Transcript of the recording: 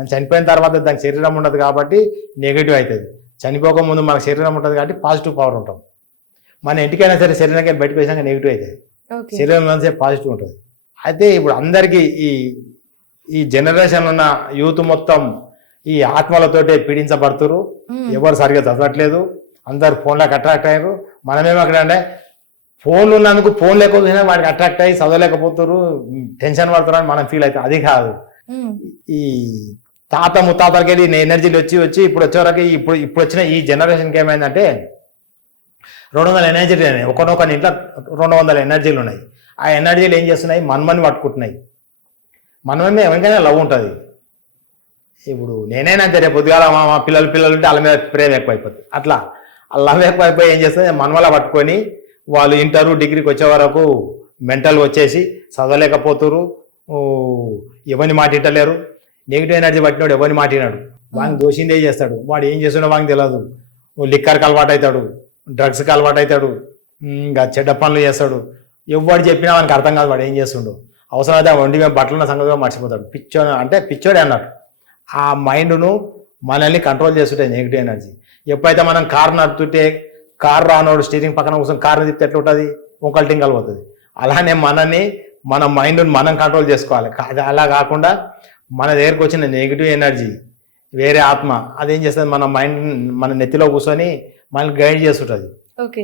మనం చనిపోయిన తర్వాత దానికి శరీరం ఉండదు కాబట్టి నెగిటివ్ అవుతుంది. చనిపోక ముందు మనకు శరీరం ఉంటుంది కాబట్టి పాజిటివ్ పవర్ ఉంటాం. మన ఇంటికైనా సరే శరీరానికి బయటకు వేసాక నెగిటివ్ అవుతుంది, శరీరం అంతే పాజిటివ్ ఉంటుంది. అయితే ఇప్పుడు అందరికీ ఈ జనరేషన్ ఉన్న యూత్ మొత్తం ఈ ఆత్మలతోటే పీడించబడుతురు. ఎవరు సరిగ్గా చదవట్లేదు, అందరు ఫోన్లకు అట్రాక్ట్ అయ్యారు. మనమేమో అక్కడ అంటే ఫోన్లు ఉన్నందుకు ఫోన్ లేకపోయినా వాడికి అట్రాక్ట్ అయ్యి చదవలేకపోతారు, టెన్షన్ పడుతున్నారు అని మనం ఫీల్ అవుతాం. అది కాదు, ఈ తాత ముత్తాతలకి వెళ్ళి ఎనర్జీలు వచ్చి ఇప్పుడు వచ్చే వరకు ఇప్పుడు వచ్చిన ఈ జనరేషన్కి ఏమైందంటే 200 ఎనర్జీలు ఉన్నాయి. ఒకనొకని ఇంట్లో 200 ఎనర్జీలు ఉన్నాయి. ఆ ఎనర్జీలు ఏం చేస్తున్నాయి, మనమని పట్టుకుంటున్నాయి. మనమే ఎవరికైనా లవ్ ఉంటుంది. ఇప్పుడు నేనైనా అంతే, రేపు పొద్దుగాల మా పిల్లలు ఉంటే వాళ్ళ మీద ప్రేమ ఎక్కువైపోతుంది. అట్లా ఆ లవ్ ఎక్కువైపోయి ఏం చేస్తుంది, మనవల పట్టుకొని వాళ్ళు ఇంటర్ డిగ్రీకి వచ్చే వరకు మెంటల్ వచ్చేసి చదవలేకపోతురు, ఎవరిని మాటింటలేరు. నెగిటివ్ ఎనర్జీ పట్టినాడు ఎవరిని మాటినాడు, వాడిని దోషిందే చేస్తాడు. వాడు ఏం చేస్తున్నాడో వాడికి తెలియదు. లిక్కర్కి అలవాటు అవుతాడు, డ్రగ్స్కి అలవాటు అవుతాడు, ఇంకా చెడ్డ పనులు చేస్తాడు. ఎవడు చెప్పినా వానికి అర్థం కాదు వాడు ఏం చేస్తుండో. అవసరమైతే ఒంటి మీద బట్టలున్న సంగతిగా మర్చిపోతాడు. పిచ్చోడే అన్నట్టు. ఆ మైండ్ను మనల్ని కంట్రోల్ చేస్తుంటాయి నెగిటివ్ ఎనర్జీ. ఎప్పుడైతే మనం కారు నడుపుతుంటే కారు రానోడు స్టీరింగ్ పక్కన కూర్చొని కారుని తిప్పితే ఎట్లా ఉంటుంది, ఒకళ్ళు టింకలు పోతుంది. అలానే మన మైండ్ను మనం కంట్రోల్ చేసుకోవాలి. అలా కాకుండా మన దగ్గరకు వచ్చిన నెగిటివ్ ఎనర్జీ వేరే ఆత్మ అదేం చేస్తుంది, మన మైండ్ మన నెత్తిలో కూర్చొని మనల్ని గైడ్ చేస్తుంటుంది.